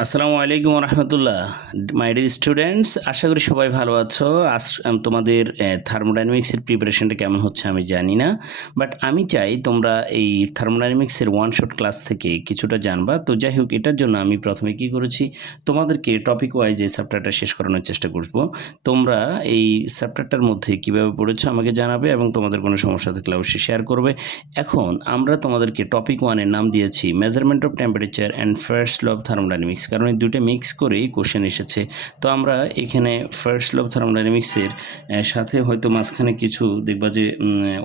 আসসালামু আলাইকুম রহমতুল্লাহ। My dear students, আশা করি সবাই ভালো আছো। তোমাদের থার্মোডাইনামিক্সের প্রিপারেশনটা কেমন হচ্ছে আমি জানি না, বাট আমি চাই তোমরা এই থার্মোডাইনামিক্সের ওয়ান শট ক্লাস থেকে কিছুটা জানবা। তো যাই হোক, এটার জন্য আমি প্রথমে কি করেছি, তোমাদেরকে টপিক ওয়াইজ এই চ্যাপ্টারটা শেষ করানোর চেষ্টা করব। তোমরা এই চ্যাপ্টারটার মধ্যে কিভাবে পড়েছো আমাকে জানাবে, এবং তোমাদের কোনো সমস্যা থাকলে অবশ্যই শেয়ার করবে। এখন আমরা তোমাদেরকে টপিক ওয়ানের নাম দিয়েছি measurement of temperature and first law of thermodynamics, কারণ এই দুটো মিক্স করেই কোশ্চেন এসেছে। তো আমরা এখানে ফার্স্ট ল অফ থার্মোডাইনামিক্সের সাথে হয়তো মাঝখানে কিছু দেখবা যে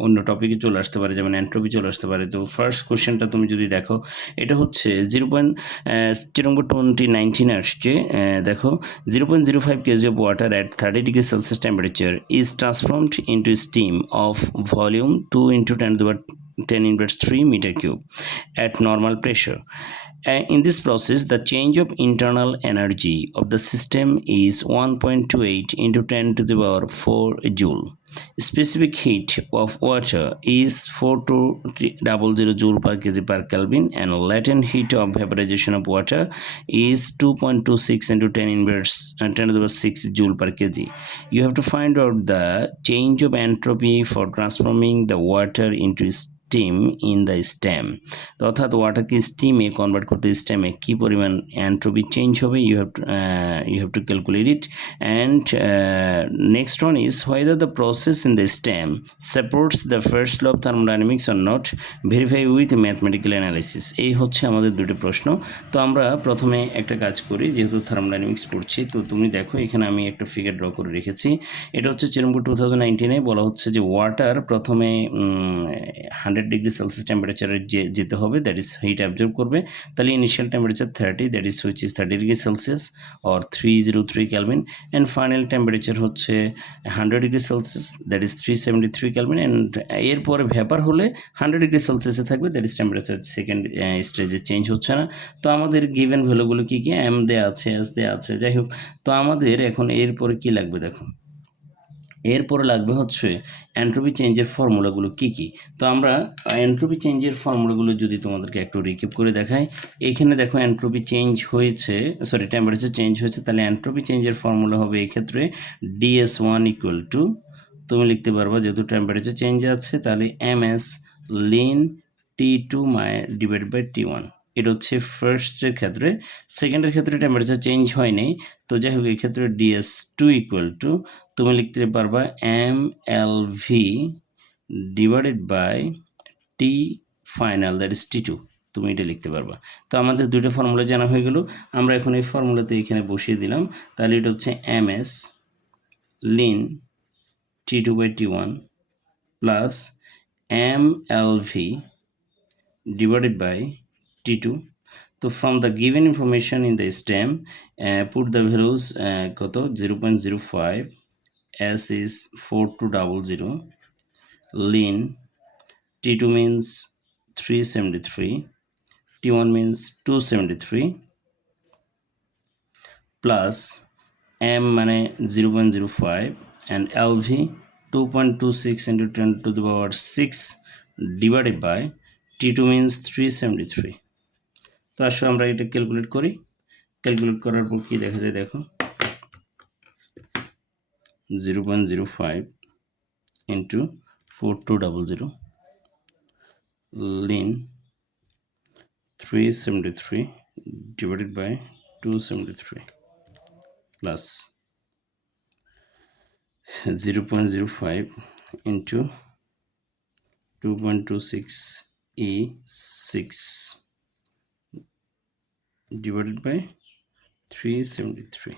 অন্য টপিকে চলে আসতে পারে, যেমন এন্ট্রপি চলে আসতে পারে। তো ফার্স্ট কোশ্চেনটা তুমি যদি দেখো, এটা হচ্ছে 0.2019 আসছে। দেখো, 0.05 kg of water at 30 degrees Celsius temperature is transformed into steam of volume 2 into 10 to the 10 inverse 3 meter cube at normal pressure. In this process, the change of internal energy of the system is 1.28 into 10 to the power 4 joule. Specific heat of water is 4200 joule per kg per Kelvin, and latent heat of vaporization of water is 2.26 into 10 inverse 10 to the power 6 joule per kg. You have to find out the change of entropy for transforming the water into steam in the system. তো অর্থাৎ ওয়াটারকে স্টিমে convert করতে স্টেমে কী পরিমাণ entropy change হবে, you have to calculate it. And next one is whether the process in the system supports the first law of thermodynamics or not, verify with mathematical analysis. এই হচ্ছে আমাদের দুটো প্রশ্ন। তো আমরা প্রথমে একটা কাজ করি, যেহেতু থার্মোডাইনামিক্স পড়ছি। তো তুমি দেখো, এখানে আমি একটা ফিগার ড্র করে রেখেছি। এটা হচ্ছে চিরম্বু 2019-এ বলা হচ্ছে যে ওয়াটার প্রথমে 100 ডিগ্রি সেলসিয়াস টেম্পারেচারে যেতে হবে, দ্যাট ইজ হিট অ্যাবজর্ব করবে। তাহলে initial temperature 30, that is which is 30 degree Celsius or 303 kelvin, and final temperature হচ্ছে 100 degree Celsius, that is 373 kelvin. And এরপরে ভ্যাপার হলে 100 ডিগ্রি সেলসিয়াসে থাকবে, দ্যাট ইজ টেম্পারেচার সেকেন্ড স্টেজে চেঞ্জ হচ্ছে না। তো আমাদের গিভেন ভ্যালুগুলো কী কী, এম দেওয়া আছে, এস দেওয়া আছে, যাই হোক। তো আমাদের এখন এরপরে কী লাগবে দেখো, এরপরে লাগবে হচ্ছে এন্ট্রপি চেঞ্জের ফর্মুলাগুলো কী কী। তো আমরা এন্ট্রপি চেঞ্জের ফর্মুলাগুলো যদি তোমাদেরকে একটু রিক্যাপ করে দেখাই, এখানে দেখো এন্ট্রপি চেঞ্জ হয়েছে, সরি টেম্পারেচার চেঞ্জ হয়েছে, তাহলে এন্ট্রপি চেঞ্জের ফর্মুলা হবে এক্ষেত্রে DS1 ইকুয়াল টু, তুমি লিখতে পারবা যেহেতু টেম্পারেচার চেঞ্জ আছে, তাহলে MS লিন T2 ডিভাইড বাই T1। এটা হচ্ছে ফার্স্টের ক্ষেত্রে। সেকেন্ডের ক্ষেত্রে টেম্পারেচার চেঞ্জ হয়নি, তো যাই হোক এই ক্ষেত্রে DS2 ইকুয়াল টু, তুমি লিখতে পারবা MLV divided by T final, that is T2। তুমি এটা লিখতে পারবা। তো আমাদের দুটো ফর্মুলা জানা হয়ে গেল। আমরা এখন এই ফর্মুলাতে এখানে বসিয়ে দিলাম। তাহলে এটা হচ্ছে MS লিন T2 by T1 plus MLV divided by T2. So from the given information in the stem, put the values কত 0.05, S is 4200, lin T2 means 373, T1 means 273 plus M মানে 0.05 and LV 2.26 into 10 to the power 6 divided by T2 means 373. তো আসলে আমরা এটা calculate করি। Calculate করার পর কি দেখা যায় দেখো, 0.05 into 4200 ln 373 divided by 273 plus 0.05 into 2.26 E6 divided by 373.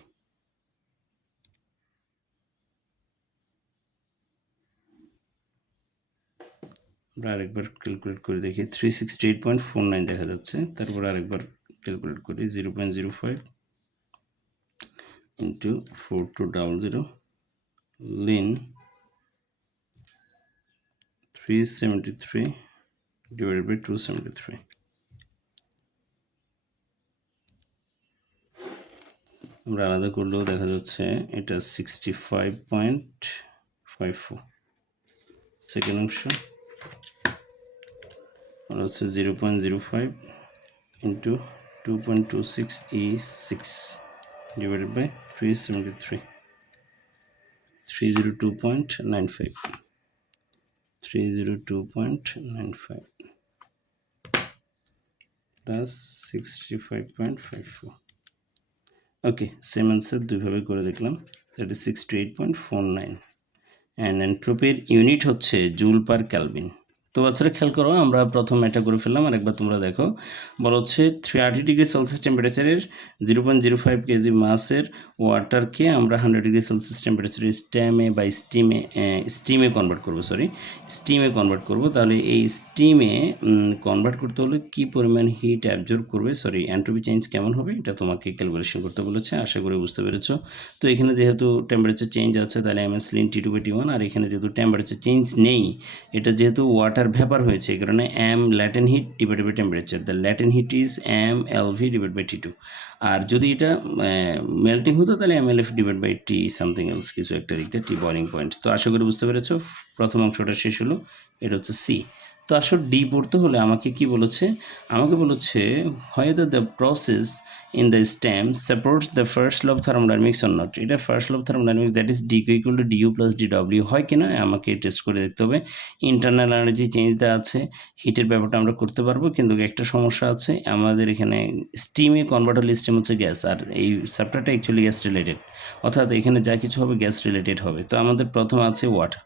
আমরা আরেকবার ক্যালকুলেট করে দেখি, 368.49 দেখা যাচ্ছে। তারপর আরেকবার ক্যালকুলেট করি, 0.05 into 4200 ln 373 divided by 273. আমরা আলাদা করলেও দেখা যাচ্ছে এটা 65.54। সেকেন্ড অংশ আর হচ্ছে 0.05 into 2.26 E6 divided by 373. 302.95. 302.95 plus 65.54. Okay, same answer দুইভাবে করে দেখলাম। দ্যাট ইজ 68.49 অ্যান্ড এন্ট্রপির ইউনিট হচ্ছে জুল পার কেলভিন। তো বাচ্চারা খেয়াল করো, আমরা প্রথম এটা করে ফেললাম, আর একবার তোমরা দেখো। বলা হচ্ছে 30 ডিগ্রি সেলসিয়াস টেম্পারেচারের 0.05 কেজি মাসের ওয়াটারকে আমরা 100 ডিগ্রি সেলসিয়াস টেম্পারেচারের স্টিমে কনভার্ট করবো, স্টিমে কনভার্ট করবো। তাহলে এই স্টিমে কনভার্ট করতে হলে কী পরিমাণ হিট অ্যাবজর্ব করবে, এন্ট্রপি চেঞ্জ কেমন হবে, এটা তোমাকে ক্যালকুলেশন করতে বলেছে। আশা করি বুঝতে পেরেছো। তো এখানে যেহেতু টেম্পারেচার চেঞ্জ আছে, তাহলে এম এস লিন T2/T1, আর এখানে যেহেতু টেম্পারেচার চেঞ্জ নেই, এটা যেহেতু ওয়াটার ভ্যাপার হয়েছে, এই কারণে M latent heat divided by temperature, the latent heat is M LV divide by T2। আর যদি এটা মেল্টিং হতো, তাহলে M L F divide by T something else, কিছু একটা লিখতে, টি বয়লিং পয়েন্ট। তো আশা করি বুঝতে পেরেছো। প্রথম অংশটা শেষ হলো, এটা হচ্ছে সি। তো আসলে ডি পড়তে হলে আমাকে কি বলেছে, আমাকে বলেছে whether the process in the stem supports the first law of thermodynamics or not। এটা first law of thermodynamics, that is DQ equal to DU plus DW হয় কিনা আমাকে টেস্ট করে দেখতে হবে। ইন্টারনাল এনার্জি চেঞ্জ দেওয়া আছে, হিটের ব্যাপারটা আমরা করতে পারবো, কিন্তু একটা সমস্যা আছে, আমাদের এখানে স্টিমে কনভার্ট হলে স্টিম হচ্ছে গ্যাস, আর এই চ্যাপ্টারটা অ্যাকচুয়ালি গ্যাস রিলেটেড, অর্থাৎ এখানে যা কিছু হবে গ্যাস রিলেটেড হবে। তো আমাদের প্রথম আছে ওয়াটার।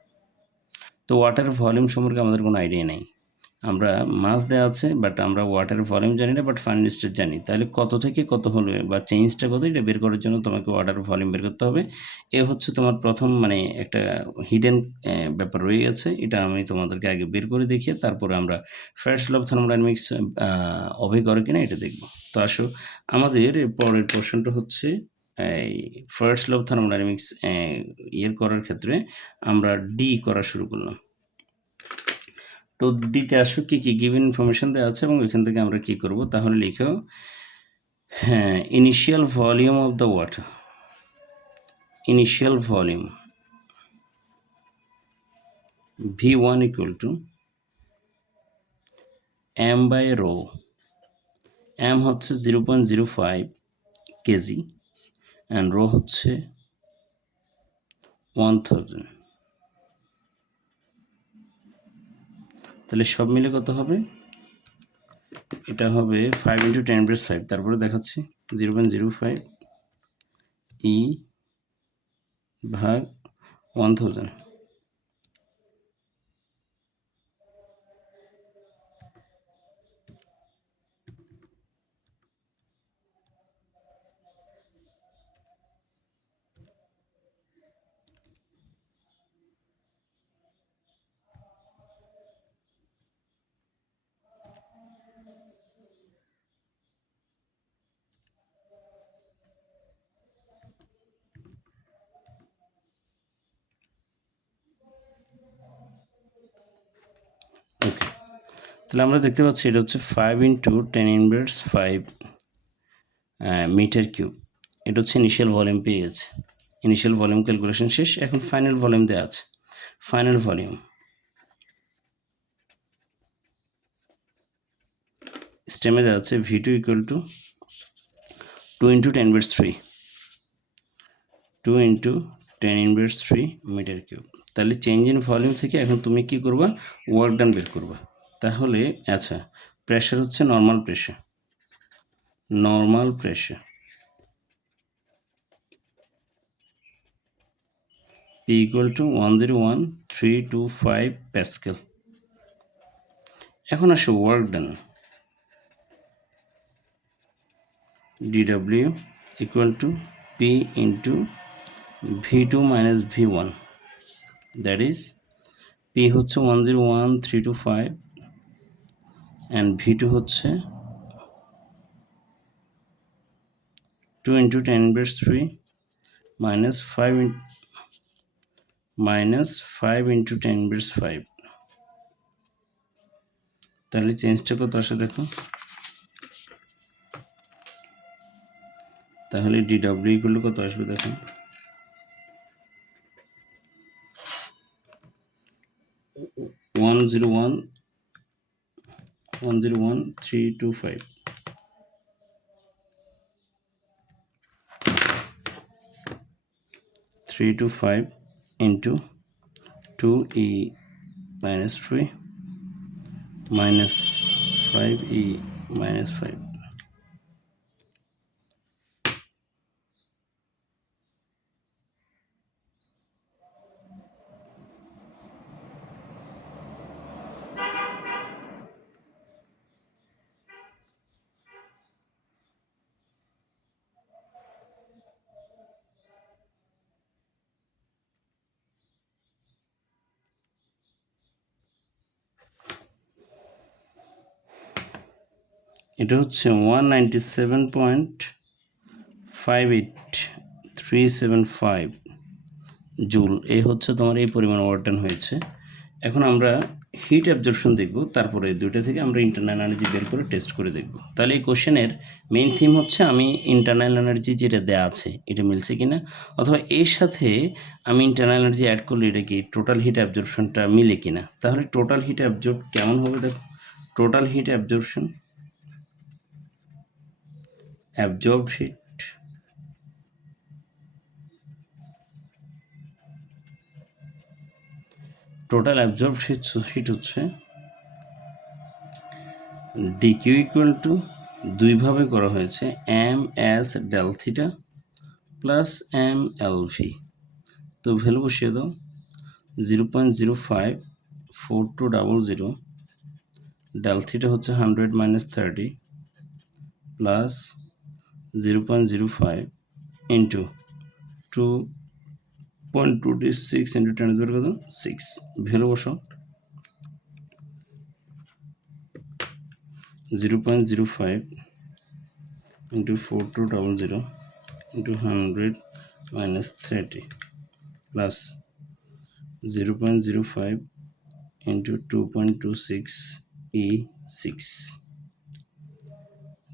তো ওয়াটার ভলিউম সম্পর্কে আমাদের কোনো আইডিয়া নেই। আমরা মাস দেওয়া আছে, বাট আমরা ওয়াটার ভলিউম জানি না, বাট ফাইনাল স্টেট জানি। তাহলে কত থেকে কত হলে বা চেঞ্জটা কত, এটা বের করার জন্য তোমাকে ওয়াটার ভলিউম বের করতে হবে। এ হচ্ছে তোমার প্রথম একটা হিডেন ব্যাপার রয়ে গেছে। এটা আমি তোমাদেরকে আগে বের করে দেখিয়ে তারপরে আমরা ফার্স্ট ল অফ থার্মোডাইনামিক্স অবয় করে কিনা এটা দেখব। তো আসো, আমাদের পরের প্রশ্নটা হচ্ছে এই ফার্স্ট ল অফ থার্মোডাইনামিক্স করার ক্ষেত্রে আমরা ডি করা শুরু করলাম। তো ডিতে আসো, কি কি গিভেন ইনফরমেশন দেওয়া আছে এবং এখান থেকে আমরা কি করব, তাহলে লিখো, হ্যাঁ, initial volume of the water, initial volume V1 equal to M by rho. M হচ্ছে 0.05 কেজি অ্যান্ড রো হচ্ছে 1000। তাহলে সব মিলে কত হবে, এটা হবে 5 × 10⁵, তারপরে দেখাচ্ছি 0.05 ই ভাগ 1000। ওকে, তাহলে আমরা দেখতে পাচ্ছি এটা হচ্ছে 5 × 10⁵ মিটার কিউব। এটা হচ্ছে ইনিশিয়াল ভলিউম পেয়ে গেছে। ইনিশিয়াল ভলিউম ক্যালকুলেশন শেষ, এখন ফাইনাল ভলিউম দেওয়া আছে। ফাইনাল ভলিউম স্টেমে দেওয়া আছে V2 equal to 2 × 10⁻³ 2 × 10⁻³ metre cube. তাহলে চেঞ্জ ইন ভলিউম থেকে এখন তুমি কি করবা, ওয়ার্ক ডান বের করবা। তাহলে আচ্ছা, প্রেশার হচ্ছে normal pressure, normal pressure P equal to 101,325 Pascal. এখন আসো work done, dW equal to P into V2 minus V1, that is P হচ্ছে 101,325 and V2 হচ্ছে 2 × 10⁻³ minus 5 × 10⁻⁵। তাহলে চেঞ্জটা কত আসে দেখো, তাহলে dW equal to কত আসবে দেখো, 101,325 3 to 5 into 2e minus 3 minus 5e minus 5. এটা হচ্ছে 197.58375 জুল। এই হচ্ছে তোমার এই পরিমাণ ওয়ার্ক ডান হয়েছে। এখন আমরা হিট অ্যাবজর্পশন দেখব, তারপরে দুইটা থেকে আমরা ইন্টারনাল এনার্জি বের করে টেস্ট করে দেখব। তাহলে এই কোশ্চেনের মেইন থিম হচ্ছে আমি ইন্টারনাল এনার্জি যেটা দেওয়া আছে এটা মিলছে কিনা, অথবা এর সাথে আমি ইন্টারনাল এনার্জি অ্যাড করলে এটা কি টোটাল হিট অ্যাবজর্পশনটা মিলে কিনা। তাহলে টোটাল হিট অ্যাবজর্ব কেমন হবে দেখো, total heat absorption, absorbed heat total absorbed heat হচ্ছে ডিকিউ ইকুয়াল টু দুইভাবে করা হয়েছে M S del theta plus M L V. তো ভ্যালু বসিয়ে দাও 0.054200, ডেল থিটা হচ্ছে 100 minus 30 plus 0.05 into 2.26 into 10⁻6 value বসাও 0.05 into 4200 into 100 minus 30 plus 0.05 into 2.26 E6।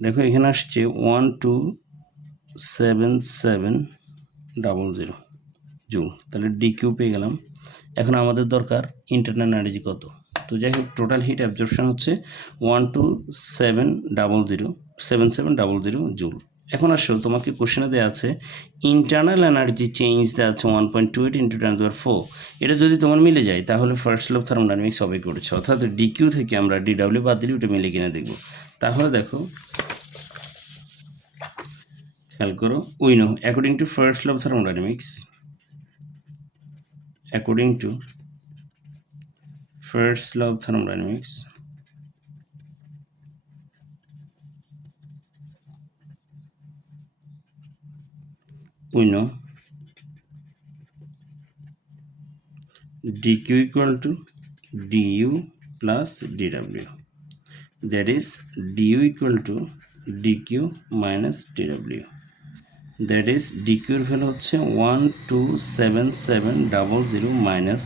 দেখো এখানে আসছে 12770 জুল। তাহলে ডিকিউ পেয়ে গেলাম। এখন আমাদের দরকার ইন্টারনাল এনার্জি কত। তো যাই হোক টোটাল হিট অ্যাবজর্পশন হচ্ছে 12700 জুল। এখন আসো তোমাকে কোশ্চেনে দেওয়া আছে ইন্টারনাল এনার্জি চেঞ্জ দেওয়া আছে 1.28 ইন্টু 10⁻4। এটা যদি তোমার মিলে যায় তাহলে ফার্স্ট ল অফ থার্মোডাইনামিক্স সবে করেছে, অর্থাৎ ডিকিউ থেকে আমরা ডিডাব্লিউ বাদ দিলে ওটা মিলে কিনা দেখব। তাহলে দেখো খেয়াল করো, we know according to first law of thermodynamics, according to first law of thermodynamics, we know dq equal to du plus dw, that is du equal to dq minus dw, that is dq এর value হচ্ছে 12770 minus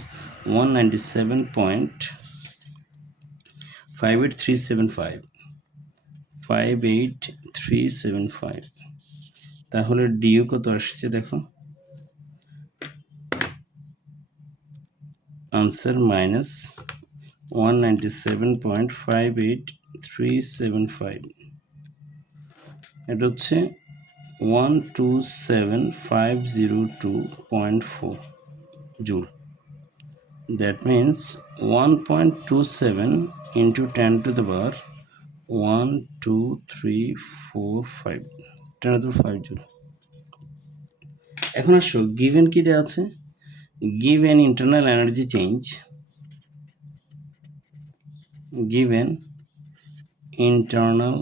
197.58375 তাহলে due কত আসছে দেখো, answer minus 197.58375, এটা হচ্ছে 127,502.4 joule. That means 1.27 into 10 to the power 12345 10 to the 5 joule. এখন আসো গিভেন কি দেওয়া আছে, given internal energy change, given internal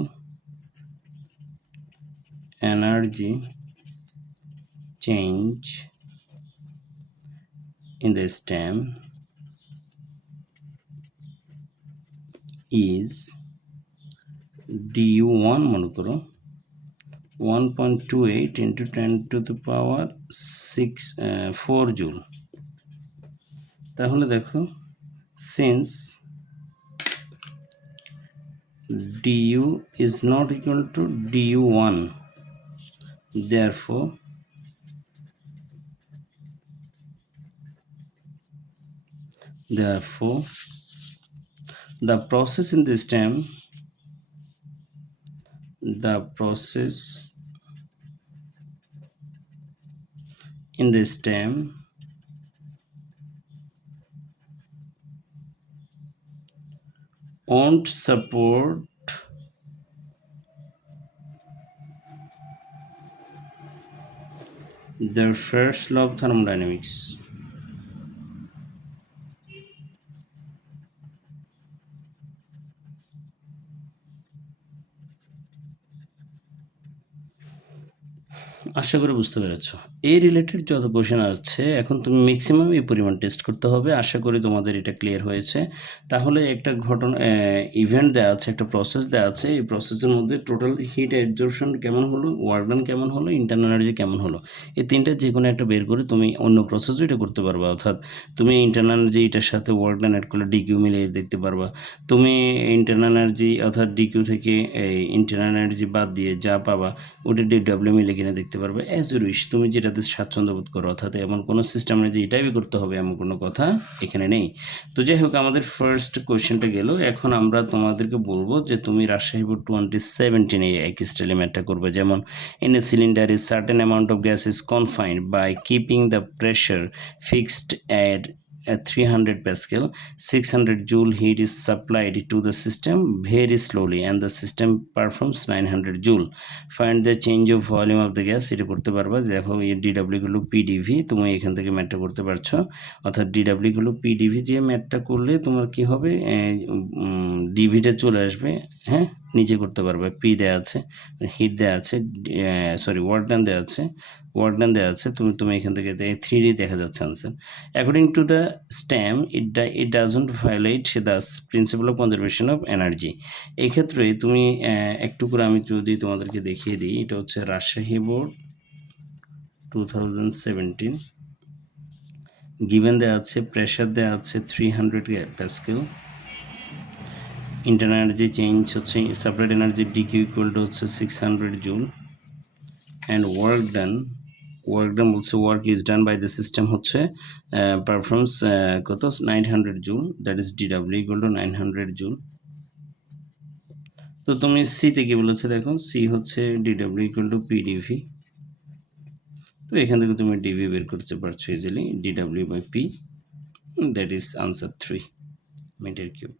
energy change in the stem is du1 মনে করো 1.28 into 10 to the power 4 joule. তাহলে দেখো since du is not equal to du1, therefore the process in the stem, the process in the stem won't support the first law of thermodynamics. আশা করি বুঝতে পেরেছো। এই related যত question আছে এখন তুমি ম্যাক্সিমাম এই পরিমাণ টেস্ট করতে হবে। আশা করি তোমাদের এটা ক্লিয়ার হয়েছে। তাহলে একটা ঘটনা ইভেন্ট দেওয়া আছে, একটা প্রসেস দেওয়া আছে, এই প্রসেসের মধ্যে টোটাল হিট অ্যাবজর্পশন কেমন হলো, ওয়ার্ক ডান কেমন হলো, ইন্টারনাল এনার্জি কেমন হলো, এই তিনটা যে কোনো একটা বের করে তুমি অন্য প্রসেসও এটা করতে পারবা। অর্থাৎ তুমি ইন্টারনাল এনার্জি এটার সাথে ওয়ার্ক ডান অ্যাড করলে ডিকিউ মিলিয়ে দেখতে পারবা। তুমি ইন্টারনাল এনার্জি অর্থাৎ ডিকিউ থেকে এই ইন্টারনাল এনার্জি বাদ দিয়ে যা পাবা ওটা ডিডব্লিউ মিলে কিনে দেখতে পারবে। অ্যাজ ইউ উইশ, তুমি যেটাতে স্বাচ্ছন্দ্য বোধ করো। অর্থাৎ এমন কোনো সিস্টেম নেই যে এটাই করতে হবে, এমন কোনো কথা এখানে নেই। তো যাই হোক, আমাদের ফার্স্ট কোয়েশ্চেনটা গেল। এখন আমরা তোমাদেরকে বলবো যে তুমি রাজশাহী বোর্ড 2017 একই স্টাইলে ম্যাথটা করবে। যেমন in a cylinder is certain amount of gas is confined by keeping the pressure fixed at 300 Pascal, 600 joule heat is supplied to the system very slowly and the system performs 900 joule. Find the change of volume of the gas. এটা করতে পারবা। দেখো এই DW গুলো PDV, তুমি এখান থেকে ম্যাথটা করতে পারছো। অর্থাৎ ডিডব্লিউ গুলো পিডিভি যে ম্যাথটা করলে তোমার কি হবে, ডিভিটা চলে আসবে। হ্যাঁ, নিচে করতে পারবে। পি দেওয়া আছে, হিট দেওয়া আছে, সরি ওয়ার্ক ডান দেওয়া আছে, তুমি এখান থেকে 3D দেখা যাচ্ছে answer. According to the stem it doesn't violate the principle of conservation of energy. এই ক্ষেত্রে তুমি একটু করে আমি যদি তোমাদেরকে দেখিয়ে দিই, এটা হচ্ছে রাজশাহী বোর্ড 2017। গিভেন দেওয়া আছে, প্রেশার দেওয়া আছে 300 প্যাসকেল, ইন্টারনাল এনার্জি চেঞ্জ হচ্ছে supplied energy DQ equal to হচ্ছে 600 জুল, অ্যান্ড ওয়ার্ক ডান বলছে work is done by the system হচ্ছে পারফরমেন্স কত 900 joule, that is DW equal to 900 joule. তো তুমি সিতে কি বলেছে দেখো, সি হচ্ছে ডিডব্লিউ ইকুয়াল টু পিডিভি। তো এখান থেকে তুমি ডিভি বের করতে পারছো easily, D W by P, that is answer 3 metre cube.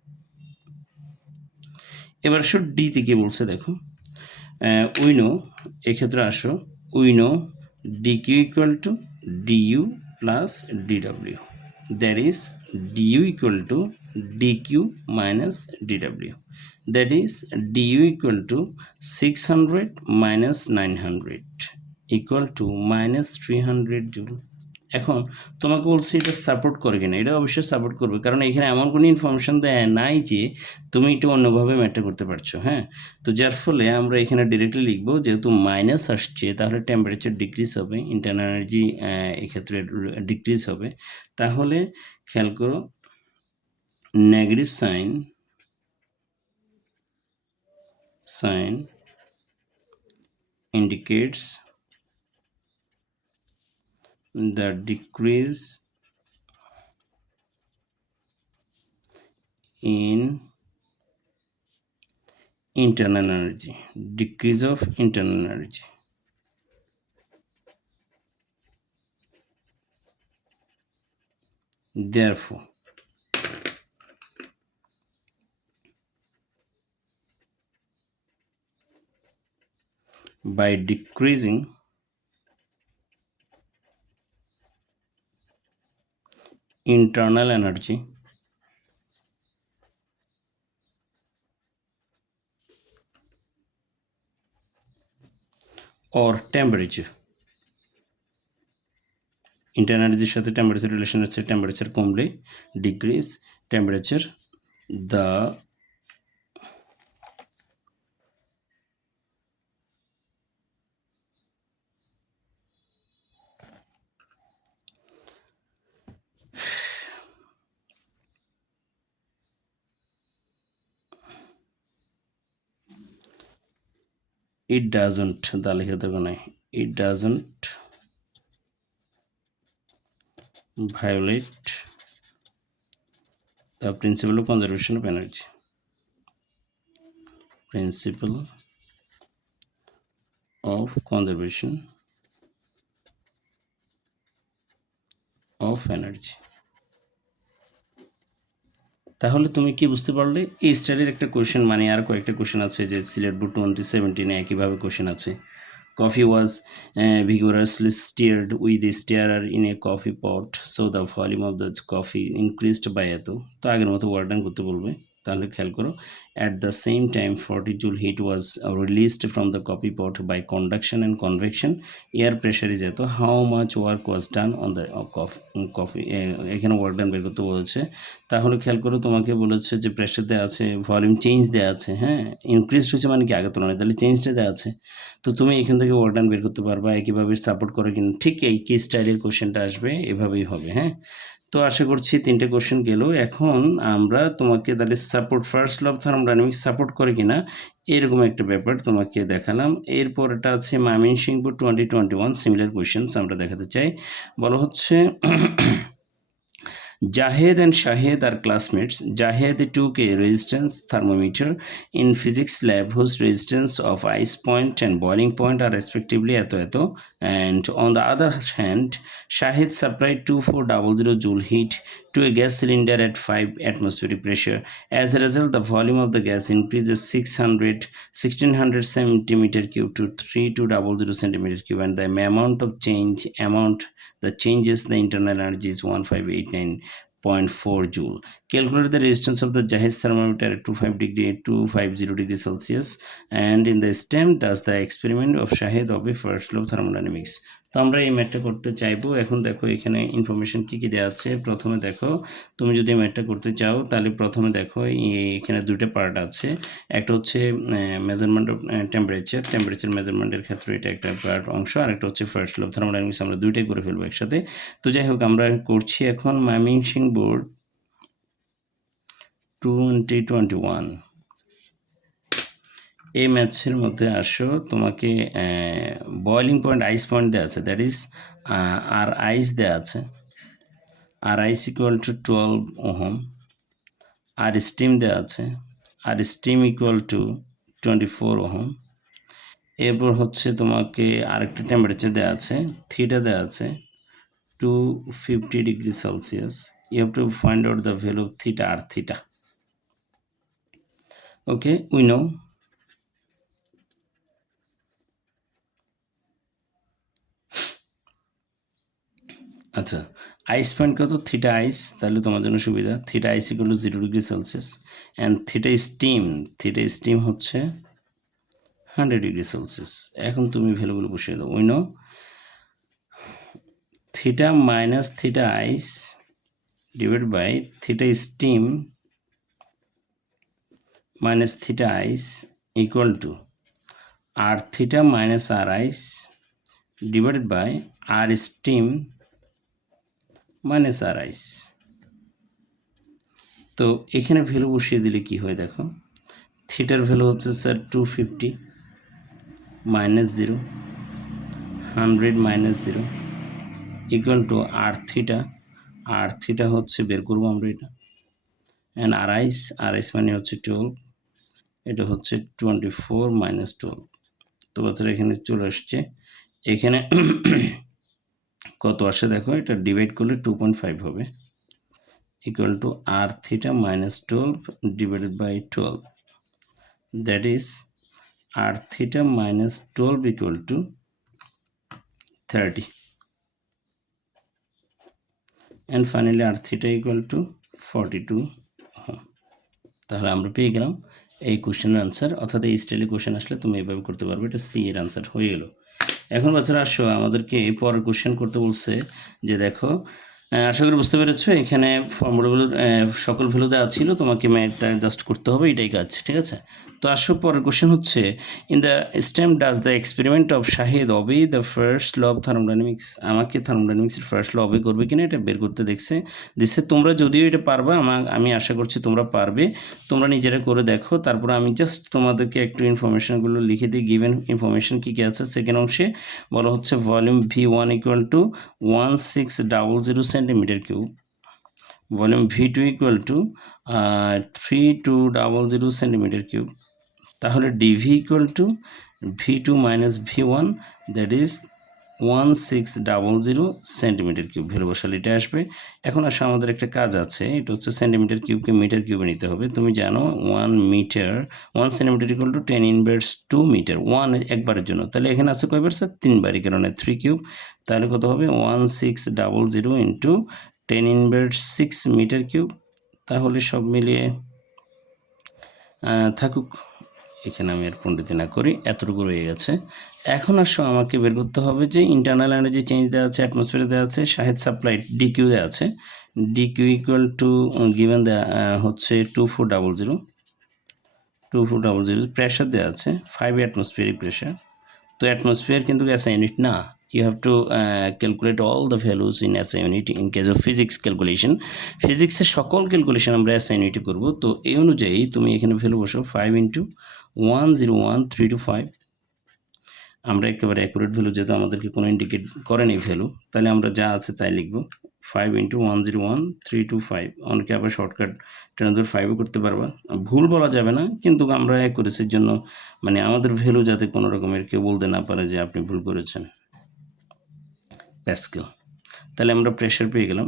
এবার আসো ডিতে কি বলছে দেখো, উইনো, এক্ষেত্রে আসো we know D Q equal to DU plus D W, that is D U equal to D Q minus D W, that is D U equal to 600 minus 900 equal to minus 300 joule. এখন তোমাকে বলছি এটা সাপোর্ট করে কিনা, এটা অবশ্যই সাপোর্ট করবে, কারণ এখানে এমন কোনো ইনফরমেশন দেয় নাই যে তুমি একটু অন্যভাবে ম্যাটার করতে পারছো। হ্যাঁ, তো যার ফলে আমরা এখানে ডিরেক্টলি লিখবো, যেহেতু মাইনাস আসছে তাহলে টেম্পারেচার ডিক্রিজ হবে, ইন্টারনাল এনার্জি এক্ষেত্রে ডিক্রিজ হবে। তাহলে খেয়াল করো, negative sign indicates the decrease in internal energy, decrease of internal energy. Therefore, by decreasing internal energy or temperature, internal এনার্জির সাথে টেম্পারেচার রিলেশন হচ্ছে টেম্পারেচার কমলে decrease temperature, the it doesn't, দা লিখে দেবো নাই, it doesn't violate the principle of conservation of energy, principle of conservation of energy. তাহলে তুমি কি বুঝতে পারলে? এই স্টাইলের একটা কোয়েশ্চেন, মানে আর কয়েকটা কোয়েশ্চেন আছে যে সিলেট বোর্ড 2017 একইভাবে কোয়েশ্চেন আছে। Coffee was vigorously stirred with a stirrer in a coffee pot, so the volume of the coffee increased by এত। তো আগের মতো ওয়ার্ড ডান করতে বলবে। তাহলে খেয়াল করো, at the same time 40 joule heat was released from the coffee pot by conduction and convection, air pressure is এত, how much work was done on the coffee এখানে ওয়ার্ক ডান বের করতে বলেছে। তাহলে খেয়াল করো, তোমাকে বলেছে যে প্রেশার দেওয়া আছে, ভলিউম চেঞ্জ দেওয়া আছে, হ্যাঁ, ইনক্রিজ হচ্ছে মানে কি আগের তুলনায়, তাহলে চেঞ্জটা দেওয়া আছে। তো তুমি এখান থেকে ওয়ার্ক ডান বের করতে পারবা, একইভাবে সাপোর্ট করে কিনা ঠিক এই কি স্টাইলের কোশ্চেনটা আসবে এভাবেই হবে, হ্যাঁ। তো আশা করছি 3টে কোশ্চেন গেল। এখন আমরা তোমাকে তাহলে support, first law of thermodynamics support করে কিনা এরকম একটা ব্যাপার তোমাকে দেখালাম। এরপর এটা আছে ময়মনসিংহ 2021 সিমিলার কোয়েশ্চেন্স আমরা দেখাতে চাই। বলা হচ্ছে Jahed and Shahed are classmates. Jahed took a resistance thermometer in physics lab whose resistance of ice point and boiling point are respectively eto eto. And on the other hand, Shahed supplied 2400 joule heat to a gas cylinder at 5 atmospheric pressure. As a result, the volume of the gas increases 1600 centimeter cube to 3200 centimeter cube, and the that changes the internal energy is 1589.4 joule. Calculate the resistance of the Jahed thermometer at 250 degrees Celsius, and in the stem does the experiment of Shahed of a first law of thermodynamics. তো আমরা এই ম্যাথটা করতে চাইবো। এখন দেখো এখানে information কি কি দেওয়া আছে। প্রথমে দেখো, তুমি যদি ম্যাথটা করতে চাও তাহলে প্রথমে দেখো এখানে দুইটা পার্ট আছে। একটা হচ্ছে মেজারমেন্ট অফ টেম্পারেচার মেজারমেন্টের ক্ষেত্রে এটা একটা পার্ট অংশ, আর একটা হচ্ছে ফার্স্ট ল অফ থার্মোডাইনামিক্স। আমরা দুইটাই করে ফেলবো একসাথে। তো যাই হোক, আমরা করছি এখন ময়মনসিংহ বোর্ড 2021 এই ম্যাথসের মধ্যে আসো। তোমাকে বয়লিং পয়েন্ট আইস পয়েন্ট দেওয়া আছে, দ্যাট ইজ আর আইস দেওয়া আছে, R ice equal to 12 ohm. R steam দেওয়া আছে, R steam equal to 24 ohm. এরপর হচ্ছে তোমাকে আরেকটা টেম্পারেচার দেওয়া আছে, থিটা দেওয়া আছে 250 degree Celsius. You have to find out the value of theta আর থিটা। Okay, we know. আচ্ছা, আইস পয়েন্ট কত? থিটা আইস, তাহলে তোমার জন্য সুবিধা। Theta ice equal to 0 degree Celsius, and theta steam হচ্ছে 100 ডিগ্রি সেলসিয়াস। এখন তুমি ভ্যালুগুলো বসিয়ে দাও। We know theta minus theta ice divide by theta steam minus theta ice equal to r theta minus r ice divided by r steam minus r ice। তো এখানে value বসিয়ে দিলে কি হয় দেখো, থিটার ভ্যালু হচ্ছে sir 250 minus 0, 100 minus 0 equal to R theta হচ্ছে বের করবো আমরা এটা, অ্যান্ড আর আইস মানে হচ্ছে 12, এটা হচ্ছে 24 মাইনাস 12। তো বাচ্চারা এখানে চলে আসছে। এখানে কত আসে দেখো, এটা ডিভাইড করলে 2.5 হবে, equal to R theta minus 12 divided by 12, that is R theta minus 12 equal to 30, and finally R theta equal to 42। তাহলে আমরা পেয়ে গেলাম এই কোশ্চেনের আনসার। অর্থাৎ এই স্টাইলে কোশ্চেন আসলে তুমি এইভাবে করতে পারবে। এটা সি এর আনসার হয়ে গেল। এখন বাচ্চারা আসো, আমাদেরকে পরের কোশ্চেন করতে বলছে যে দেখো, আশা করি বুঝতে পেরেছো, এখানে ফর্মুলাগুলো সকল ভ্যালু দেওয়া ছিল, তোমাকে ম্যাথটা জাস্ট করতে হবে, এটাই কাজ, ঠিক আছে। তো আসো পরের কোশ্চেন হচ্ছে, in the system does the experiment of Shahid obey the first law of thermodynamics. আমাকে থার্মোডাইনামিক্সের ফার্স্ট ল অবে করবে কিনা এটা বের করতে দিচ্ছে। তোমরা যদিও এটা পারবা, আমি আশা করছি তোমরা পারবে, তোমরা নিজেরা করে দেখো। তারপর আমি জাস্ট তোমাদেরকে একটু ইনফরমেশনগুলো লিখে দিই, গিভেন ইনফরমেশন কী কী আছে। সেকেন্ড অংশে বলা হচ্ছে volume V1 equal to 1600 centimetre cube, volume V2 equal to 3200 centimetre cube. তাহলে D V equal to V2 minus V1, that is 1600 centimetre cube value বসালে এটা আসবে। এখন আসলে আমাদের একটা কাজ আছে, এটা হচ্ছে সেন্টিমিটার কিউবকে মিটার কিউবে নিতে হবে। তুমি জানো 1 centimetre equal to 10 inverse 2 metre, 1 একবারের জন্য, তাহলে এখানে আছে কয়বার স্যার? 3বার, এই কারণে 3 কিউব। তাহলে কত হবে? 1600 ইন্টু 10 ইনভার্স 6 মিটার কিউব। তাহলে সব মিলিয়ে থাকুক, এখানে আমি আর পণ্ডিতি না করি, এতটুকু রয়ে গেছে। এখন আসো আমাকে বের করতে হবে যে ইন্টারনাল এনার্জি চেঞ্জ দেওয়া আছে, অ্যাটমসফিয়ারে দেওয়া আছে, শাহেদ সাপ্লাই ডিকিউ দেওয়া আছে, ডিকিউ ইকুয়াল টু গিভেন দেওয়া হচ্ছে 2400, প্রেশার দেওয়া আছে 5 অ্যাটমসফিয়ারিক প্রেশার। তো অ্যাটমসফিয়ার কিন্তু SI ইউনিট না, you have to calculate all the values in SI unit in case of physics calculation. ফিজিক্সের সকল ক্যালকুলেশন আমরা SI ইউনিটে করব। তো এই অনুযায়ী তুমি এখানে ভ্যালু বসো 5 ইন্টু 101325। আমরা একেবারে অ্যাকুরেট ভ্যালু, যেহেতু আমাদেরকে কোনো ইন্ডিকেট করেনি ভ্যালু, তাহলে আমরা যা আছে তাই লিখব। 5 ইন্টু 101325। অনেকে আবার শর্টকাট 10 করতে পারবা, ভুল বলা যাবে না, কিন্তু আমরা অ্যাকুরেসির জন্য মানে আমাদের ভ্যালু যাতে কোনো রকমের কেউ বলতে না পারে যে আপনি ভুল করেছেন। প্যাসকেল। তাহলে আমরা প্রেশার পেয়ে গেলাম।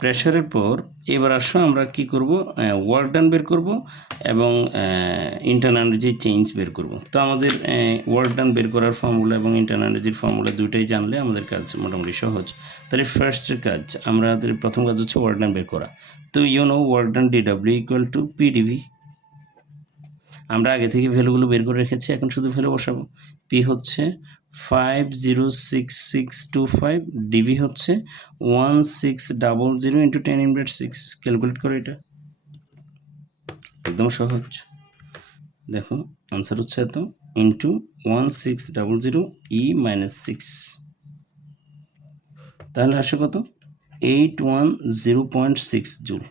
প্রেশারের পর এবার আসো আমরা কি করব? ওয়ার্ক ডান বের করব এবং ইন্টারনাল এনার্জি চেঞ্জ বের করব। তো আমাদের ওয়ার্ক ডান বের করার ফর্মুলা এবং ইন্টারনাল এনার্জির ফর্মুলা দুইটাই জানলে আমাদের কাজ মোটামুটি সহজ। তাহলে ফার্স্টের কাজ, আমাদের প্রথম কাজ হচ্ছে ওয়ার্ক ডান বের করা। তো work done DW equal to PdV। আমরা আগে থেকে ভ্যালুগুলো বের করে রেখেছি, এখন শুধু ভ্যালু বসাবো। পি হচ্ছে 506625, ডিভি হচ্ছে 1600 ইন্টু 10 ইনভার্স 6। ক্যালকুলেট করো, এটা একদম সহজ। দেখো আনসার হচ্ছে এত ইন্টু 1600 E-6, তাহলে আসে কত? 810.6 জুল।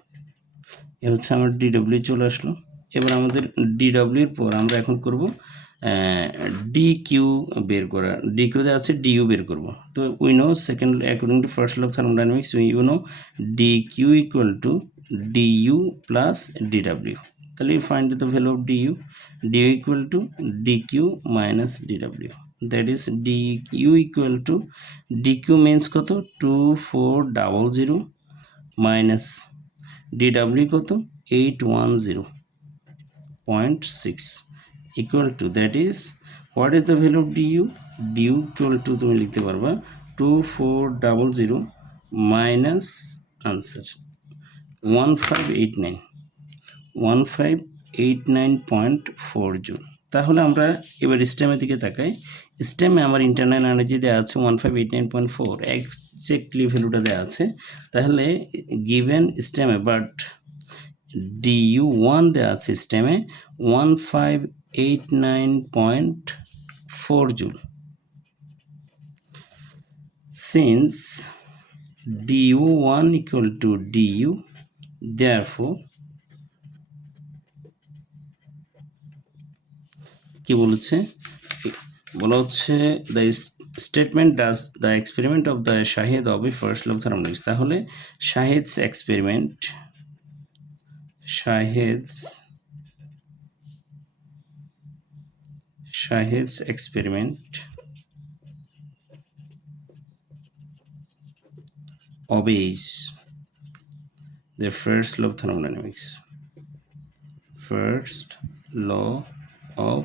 এ হচ্ছে আমার DW চলে আসলো। এবার আমাদের DWর পর আমরা এখন করব DQ বের করা। DQ তে আছে DU বের করব। তো we know second according to first law of thermodynamics you know DQ equal to DU plus DW। তাহলে you find the value of DU। DU equal to DQ minus DW, that is DU equal to DQ means কত? 2400 minus DW কত? 810.6 equal to, that is what is the value of DU? DU equal to তুমি লিখতে পারবা 2400 minus answer 1589.4 joule. তাহলে আমরা এবার স্টেমের দিকে তাকাই। স্টেমে আমার ইন্টারনাল এনার্জি দেওয়া আছে 1589.4, এক্স্যাক্টলি ভ্যালুটা দেওয়া আছে। তাহলে গিভেন স্টেমে বাট DU1 দেওয়া আছে স্টেমে 1589.4 joule. Since DU1 equal to DU, therefore কি বলেছে? বলা হচ্ছে the statement does the experiment of the Shahed obey first law of thermodynamics. তাহলে Shahed's experiment obeys the first law of thermodynamics. First law of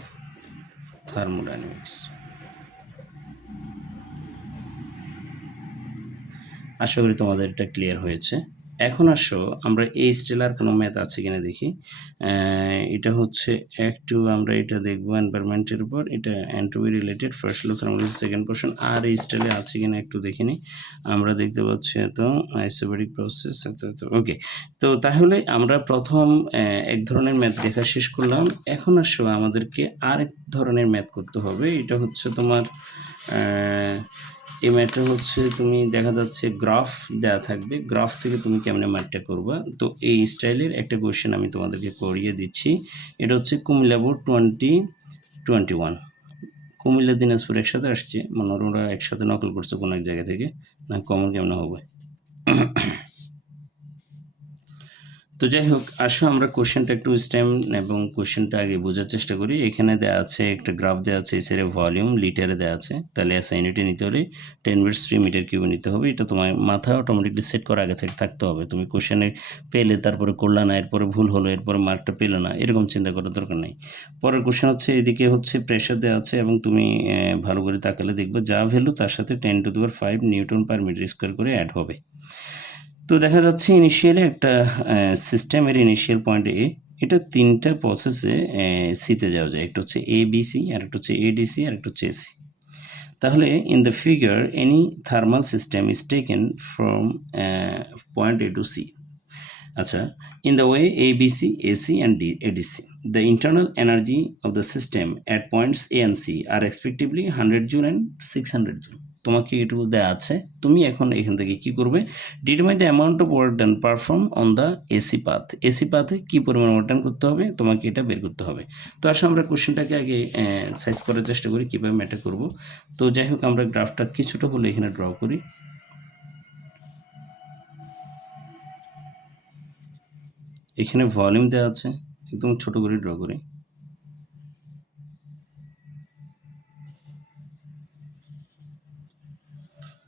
thermodynamics. আশা করি তোমাদের এটা ক্লিয়ার হয়েছে। এখন আসো আমরা এই স্টেলার কোনো ম্যাথ আছে কিনা দেখি। এটা হচ্ছে একটু আমরা এটা দেখবো এনভায়রনমেন্টের উপর, এটা entropy related first law thermodynamics second portion. আর এই স্টেলে আছে কিনা একটু দেখে নিই। আমরা দেখতে পাচ্ছি তো আইসোবারিক প্রসেস। ওকে, তো তাহলে আমরা প্রথম এক ধরনের ম্যাথ দেখা শেষ করলাম। এখন আসো আমাদেরকে আরেক ধরনের ম্যাথ করতে হবে। এটা হচ্ছে তোমার এই ম্যাথটা হচ্ছে তুমি দেখা যাচ্ছে গ্রাফ দেওয়া থাকবে, গ্রাফ থেকে তুমি কেমনে ম্যাথটা করবা। তো এই স্টাইলের একটা কোয়েশ্চেন আমি তোমাদেরকে করিয়ে দিচ্ছি। এটা হচ্ছে কুমিল্লা বোর্ড 2021। কুমিল্লা দিনাজপুর একসাথে আসছে, মানে ওরা একসাথে নকল করছে কোনো এক জায়গা থেকে, না কমন কেমন হবে। তো যাই হোক, আসো আমরা কোশ্চেনটা একটু স্টেম এবং কোশ্চেনটা আগে বোঝার চেষ্টা করি। এখানে দেওয়া আছে একটা গ্রাফ দেওয়া আছে, এসের ভলিউম লিটারে দেওয়া আছে, তাহলে এস ইউনিটে নিতে হলে 10^3 মিটার কিউবে নিতে হবে। এটা তোমার মাথায় অটোমেটিকলি সেট করা আগে থেকে থাকতে হবে। তুমি কোশ্চেনে পেলে তারপরে করলা না, এরপরে ভুল হলো, এরপরে মার্কটা পেলে না, এরকম চিন্তা করার দরকার নেই। পরের কোশ্চেন হচ্ছে, এদিকে হচ্ছে প্রেশার দেওয়া আছে এবং তুমি ভালো করে তাকালে দেখবে যা ভ্যালু তার সাথে 10⁵ নিউটন পার মিটার স্কোয়ার করে অ্যাড হবে। তো দেখা যাচ্ছে ইনিশিয়ালি একটা সিস্টেমের ইনিশিয়াল পয়েন্ট এ, এটা তিনটা প্রসেসে সিতে যাওয়া যায়। একটা হচ্ছে এ বি সি, আর একটা হচ্ছে এডিসি, আর একটা হচ্ছে এসি। তাহলে in the figure any thermal system is taken from point A to C. আচ্ছা, in the way ABC, AC and ADC, the internal energy of the system at points A and C are respectively 100 joule and 600 joule. তোমাকে এটুকু দেওয়া আছে, তুমি এখন এখান থেকে কি করবে, determine the amount of work done perform on the AC path. AC পাথে কী পরিমাণ ওয়ার্ক ডান করতে হবে তোমাকে এটা বের করতে হবে। তো আসলে আমরা কোশ্চেনটাকে আগে সাইজ করার চেষ্টা করি কীভাবে ম্যাটার করব। তো যাই হোক, আমরা গ্রাফটা কিছুটা হলে এখানে ড্র করি। এখানে ভলিউম দেওয়া আছে, একদম ছোট করে ড্র করি।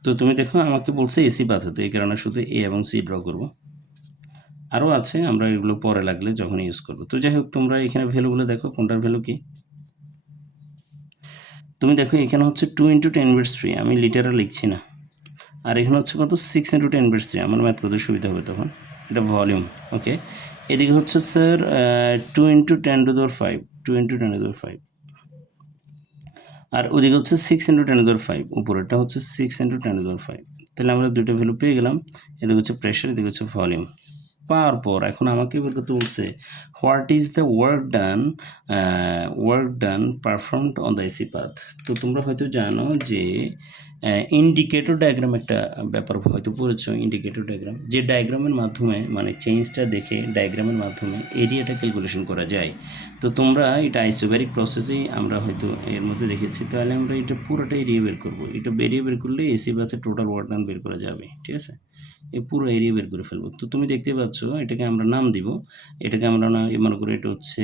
তো তুমি দেখো আমাকে বলছে এসি পাথ হতে, এই কারণে শুধু এ এবং সি ড্র করব। আরও আছে, আমরা এগুলো পরে লাগলে যখন ইউজ করব। তো যাই হোক, তোমরা এখানে ভ্যালুগুলো দেখো কোনটার ভ্যালু কি। তুমি দেখো এখানে হচ্ছে 2×10^3, আমি লিটারে লিখছি না। আর এখানে হচ্ছে কত, 6×10^3, আমার ম্যাথ করতে সুবিধা হবে তখন। এটা ভলিউম, ওকে। এদিকে হচ্ছে স্যার 2×10⁵, 2×10⁵, আর ওদিকে হচ্ছে 6×10⁵, উপরেরটা হচ্ছে 6×10⁵। তাহলে আমরা দুটো ভ্যালু পেয়ে গেলাম। এদিকে হচ্ছে প্রেশার, এদিকে হচ্ছে ভলিউম। পাওয়ার পর এখন আমাকে বের করতে বলছে what is the work done performed on the AC path. তো তোমরা হয়তো জানো যে ইন্ডিকেটর ডায়াগ্রাম একটা ব্যাপার হয়তো পড়েছো। ইন্ডিকেটর ডায়াগ্রাম, যে ডায়াগ্রামের মাধ্যমে মানে চেঞ্জটা দেখে ডায়াগ্রামের মাধ্যমে এরিয়াটা ক্যালকুলেশন করা যায়। তো তোমরা এটা আইসোব্যারিক প্রসেসেই আমরা হয়তো এর মধ্যে দেখেছি। তাহলে আমরা এটা পুরোটা এরিয়া বের করবো। এটা বেরিয়ে বের করলে এসি বাসে টোটাল ওয়ার্ক ডান বের করা যাবে, ঠিক আছে। এই পুরো এরিয়া বের করে ফেলবো। তো তুমি দেখতে পাচ্ছ এটাকে আমরা নাম দিব। এটাকে আমরা মনে করি এটা হচ্ছে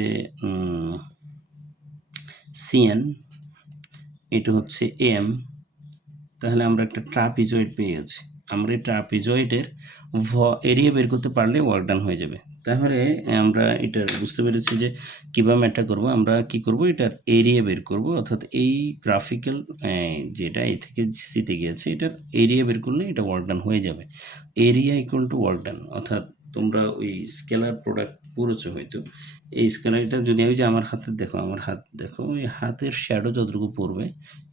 সিএন, এটা হচ্ছে এম। তাহলে আমরা একটা ট্রাপিজয়েড পেয়ে গেছি। আমরা এই ট্রাপিজয়েডের এরিয়া বের করতে পারলে ওয়ার্ক ডান হয়ে যাবে। তাহলে আমরা এটা বুঝতে পেরেছি যে কীভাবে ম্যাটার করবো। আমরা কি করব, এটার এরিয়া বের করব, অর্থাৎ এই গ্রাফিক্যাল যেটা এ থেকে সিতে গিয়েছে এটার এরিয়া বের করলে এটা ওয়ার্ক ডান হয়ে যাবে। Area equal to work done, অর্থাৎ তোমরা ওই স্কেলার প্রোডাক্ট পড়েছো হয়তো। এই স্কেলারটা যদি ওই যে আমার হাতের দেখো, আমার হাত দেখো, ওই হাতের শ্যাডো যতটুকু পড়বে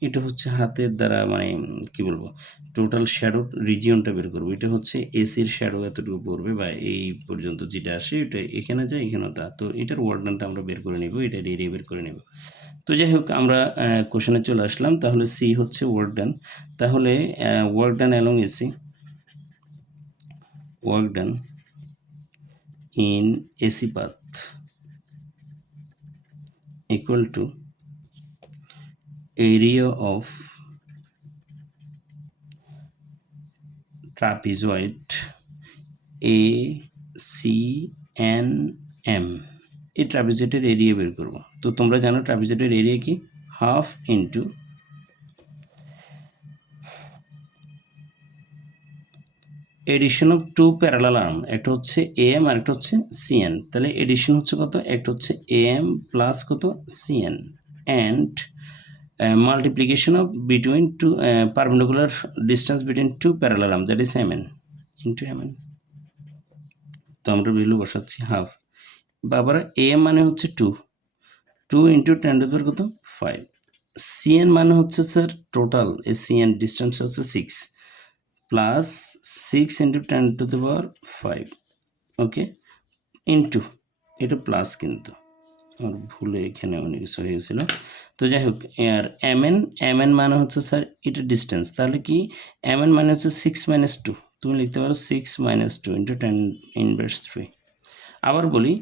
এটা হচ্ছে হাতের দ্বারা মানে কি বলবো টোটাল শ্যাডো রিজিয়নটা বের করবো। এটা হচ্ছে এসির শ্যাডো এতটুকু পড়বে বা এই পর্যন্ত যেটা আসে এটা এখানে যায় এখানেও তা। তো এটার ওয়ার্ক ডানটা আমরা বের করে নেব, এটার এরিয়া বের করে নেব। তো যাই হোক, আমরা কোশ্চেনে চলে আসলাম। তাহলে সি হচ্ছে ওয়ার্ক ডান। তাহলে work done along AC, work done in AC path equal to area of trapezoid ACNM। এই ট্রাপিজয়েডের এরিয়া বের করব। তো তোমরা জানো ট্রাপিজয়েডের এরিয়া কি, half into addition of two parallel arm, একটা হচ্ছে এএম আর একটা হচ্ছে সিএন। তাহলে এডিশন হচ্ছে কত, একটা হচ্ছে এএম প্লাস কত CN, and multiplication of between two perpendicular distance between two parallel arms, that is mn into mn। তো আমরা ভ্যালু বসাচ্ছি হাফ। বাবার এম মানে হচ্ছে 2 ইন্টু 10⁵ কত 5। সিএন মানে হচ্ছে স্যার টোটাল এই সিএন ডিস্টেন্স হচ্ছে 6 প্লাস 6 ইন্টু 10⁵, ওকে, ইন্টু এটা প্লাস, কিন্তু আমার ভুলে এখানে অনেক কিছু হয়ে গেছিল। তো যাই হোক, আর এমএন মানে হচ্ছে স্যার এটা ডিস্টেন্স। তাহলে কি এমএন মানে হচ্ছে 6 - 2, তুমি লিখতে পারো 6 - 2 ইন্টু 10⁻³ আবার বলি,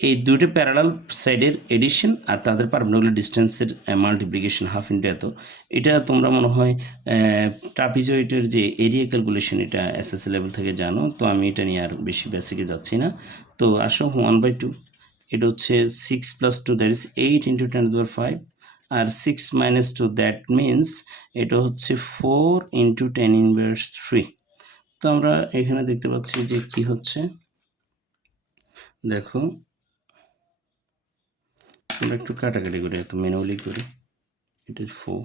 এই দুটো প্যারালাল সাইডের এডিশন আর তাদের পারপেন্ডিকুলার ডিস্টেন্সের মাল্টিপ্লিকেশন হাফ ইন্টু এত। এটা তোমরা মনে হয় ট্রাপিজয়েডের যে এরিয়া ক্যালকুলেশন এটা এসএসসি লেভেল থেকে জানো, তো আমি এটা নিয়ে আর বেশি বেসিকে যাচ্ছি না। তো আসো 1/2, এটা হচ্ছে 6 + 2 দ্যাট ইজ 8 × 10⁵, আর 6 - 2 দ্যাট মিনস এটা হচ্ছে 4 × 10⁻3। তো আমরা এখানে দেখতে পাচ্ছি যে কি হচ্ছে, দেখো আমরা একটু কাটাকাটি করি, এত ম্যানুয়ালি করি। এটা 4,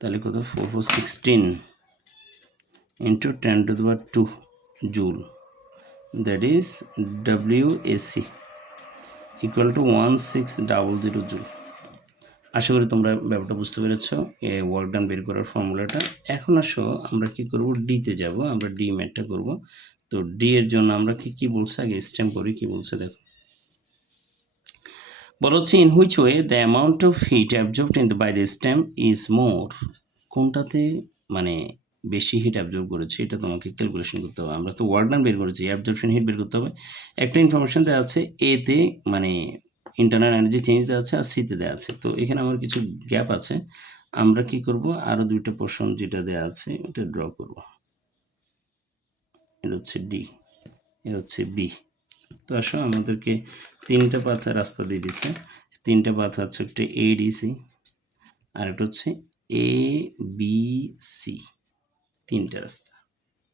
তাহলে কত, 4 4 16 × 10⁻2 joule, that is WAC equal to 1600 joule. আশা করি তোমরা ব্যাপারটা বুঝতে পেরেছ, ওয়ার্ক ডান বের করার ফর্মুলাটা। এখন আসো আমরা কি করব, ডিতে যাব, আমরা ডি ম্যাথটা করব। তো ডি এর জন্য আমরা কি বলছে, আগে স্টেম করি কি বলছে দেখো। বলা হচ্ছে in which way the amount of heat absorbed by the system is more, কোনটাতে মানে বেশি হিট অ্যাবজর্ব করেছে এটা তোমাকে ক্যালকুলেশন করতে হবে। আমরা তো ওয়ার্ক ডান বের করেছি, অ্যাবজর্পশন হিট বের করতে হবে। একটা ইনফরমেশন দেওয়া আছে এতে, মানে ইন্টারনাল এনার্জি চেঞ্জ দেওয়া আছে, আর সিতে দেওয়া আছে। তো এখানে আমার কিছু গ্যাপ আছে, আমরা কি করব, আরও দুইটা পোর্শন যেটা দেওয়া আছে ওটা ড্র করব। এটা হচ্ছে ডি, এটা হচ্ছে বি। তো আসো আমাদেরকে তিনটা পাথ রাস্তা দিয়ে দিচ্ছে, তিনটা পাথ হচ্ছে একটা ADC, আর একটা হচ্ছে ABC, তিনটা রাস্তা।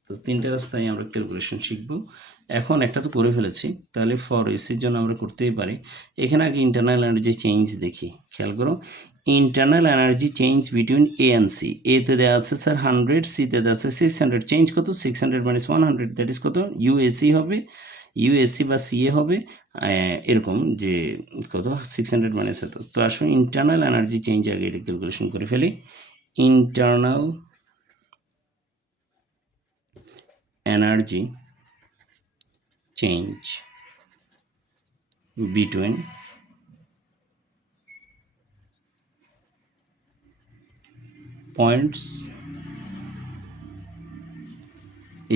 তো তিনটা রাস্তায় আমরা ক্যালকুলেশন শিখব। এখন একটা তো করে ফেলেছি, তাহলে ফর এসির জন্য আমরা করতেই পারি। এখানে আগে ইন্টারনাল এনার্জি চেঞ্জ দেখি, খেয়াল করো। Internal energy change between A and C, এতে দেওয়া আছে স্যার 100, সিতে দেওয়া আছে 600। চেঞ্জ কত, 600 - 100 দ্যাট ইজ কত, ইউএসি হবে, ইউএসি বা সিএ হবে এরকম, যে কত 600 - এত। তো আসলে ইন্টারনাল এনার্জি চেঞ্জ আগে এটা ক্যালকুলেশন করে ফেলি। Internal energy change between points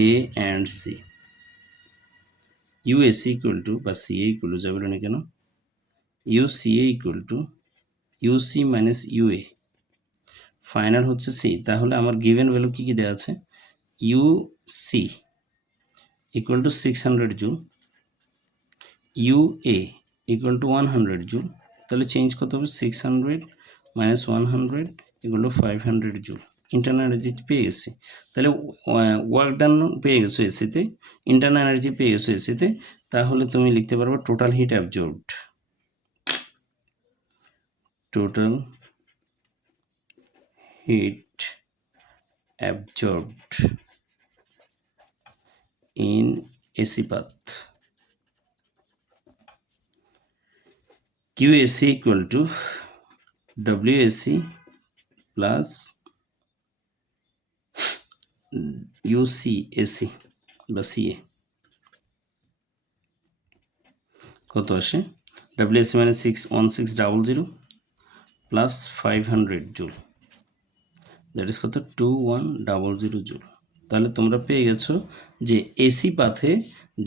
A and C, UAC equal to বা CA equal to যাবে না কেন, UCA equal to UC minus UA, final হচ্ছে C। তাহলে আমার গিভেন ভ্যালু কি কি দেওয়া আছে, UC equal to 600 joule, UA equal to 100 joule. তাহলে চেঞ্জ কত হবে, 600 - 100 equal to 500 joule. Internal energy পেয়ে গেছি, তাহলে ওয়ার্ক ডান পেয়ে গেছো এসিতে, ইন্টারনাল এনার্জি পেয়ে গেছো এসিতে। তাহলে তুমি লিখতে পারবে total heat absorbed, total heat absorbed in AC path, QAC equal to WAC plus UCAC বা CA, কত আসে, WAC মানে 1600 প্লাস 500 জুল, দ্যাট ইজ কত, 2100 জুল। তাহলে তোমরা পেয়ে গেছো যে এসি পাথে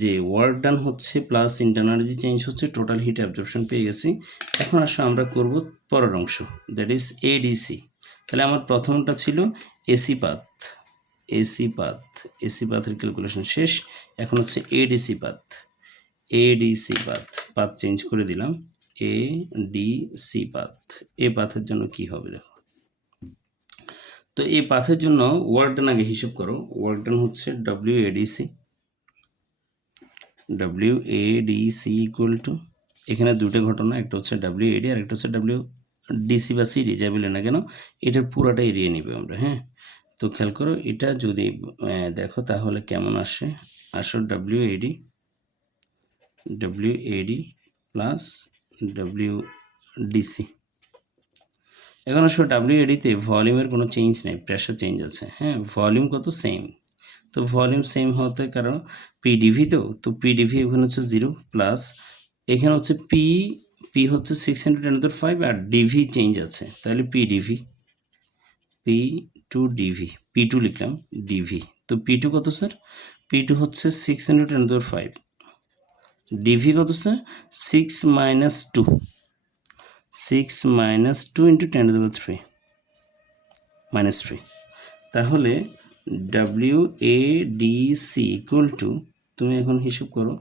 যে ওয়ার্ক ডান হচ্ছে প্লাস ইন্টারনাল এনার্জি চেঞ্জ হচ্ছে, টোটাল হিট অ্যাবজর্পশন পেয়ে গেছি। এখন আসো আমরা করব পরের অংশ, দ্যাট ইজ ADC। তাহলে আমার প্রথমটা ছিল AC path, AC path, AC পাথের ক্যালকুলেশন শেষ। এখন হচ্ছে ADC path, ADC path, path change করে দিলাম, ADC পাথ। এ পাথের জন্য কি হবে দেখো, তো এই পাথের জন্য ওয়ার্ক ডান আগে হিসেব করো। ওয়ার্ক ডান হচ্ছে WADC ইকুয়াল টু, এখানে দুটো ঘটনা, একটা হচ্ছে WAD আর একটা হচ্ছে WDC বা CD যাই বলে না কেন, এটার পুরাটা এরিয়া নিবে আমরা। হ্যাঁ, তো খেয়াল করো এটা যদি দেখো তাহলে কেমন আসে, আসো WAD প্লাস WDC। এখন আসলে WADতে ভলিউমের কোনো চেঞ্জ নেই, প্রেশার চেঞ্জ আছে। হ্যাঁ, ভলিউম কত, সেম। তো ভলিউম সেম হতে কারণ PdV, তো PdV এখানে হচ্ছে 0 প্লাস এখানে হচ্ছে P হচ্ছে 600 আর DV চেঞ্জ আছে, তাহলে PdV, P2dV, P2 লিখলাম, DV। তো P2 কত স্যার, P2 হচ্ছে 605 ডিভি কত sir 6 minus 2 6 minus 2 into 10⁻³ minus 3 তাহলে WADC ইকুয়াল টু তুমি এখন হিসাব করো